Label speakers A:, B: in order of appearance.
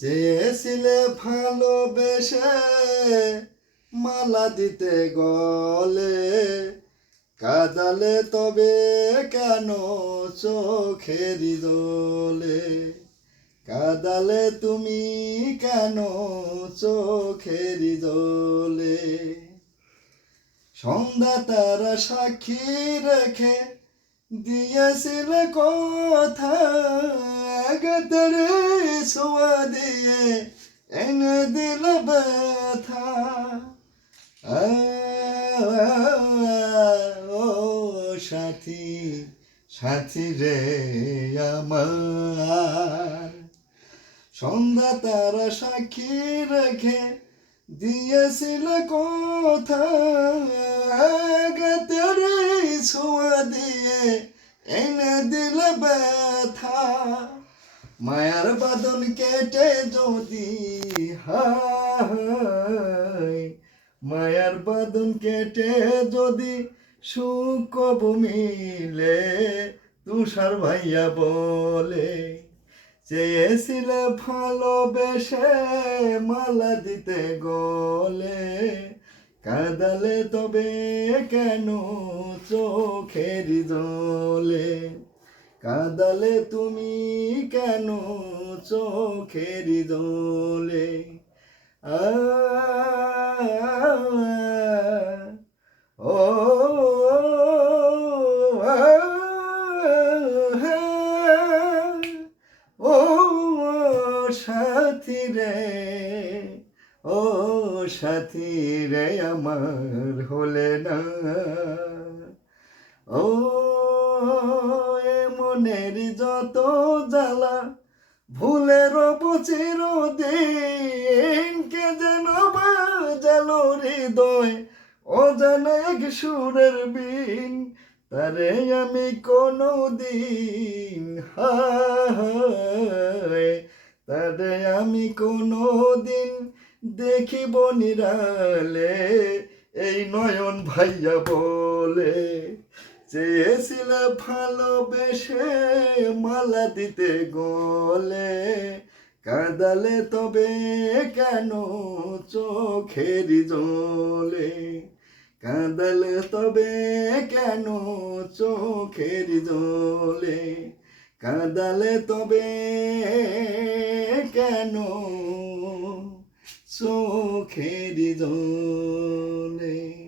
A: চেয়েছিলে ভালোবেসে মালা দিতে গলে। কাদালে তবে কেন চোখেরি দোলে কাদালে তুমি কেন চোখেরি দোলে সন্ধ্যা তারা সাক্ষী রেখে দিয়েছিলে কথা। গতর সোয়া দিয়ে এনে দিল ব্যথা ও সাথী সাথী রে আমার সন্ধ্যা তারা সাক্ষী রেখে দিয়েছিল কথা গতের ছোঁয়া দিয়ে এনে দিল ব্যথা মায়ার বাদন কেটে যদি হায় মায়ার বাদন কেটে যদি সুখ মিলে, তুষার ভাইয়া বলে, চেয়েছিলে ভালোবেসে মালা দিতে গলে। কাঁদালে তবে কেন চোখের জলে? কাঁদালে তুমি কেন চোখের আ ও ও, সাথী রে, ও, সাথী রে, আমার হলে না। ও মনের যত জ্বালা ভুলের বচির দিন কে যেন বাজালো হৃদয়, অজানা এক সুরের বিন, তারে আমি কোনো দিন তারে আমি কোনো দিন দেখিব নিরালে, এই নয়ন ভাইয়া বলে। চেয়েছিল ভালোবেসে মালা দিতে গলে। কাঁদালে তবে কেন চোখের জলে? কাঁদালে তবে কেন চোখের জলে? কাঁদালে তবে কেন চোখের জল?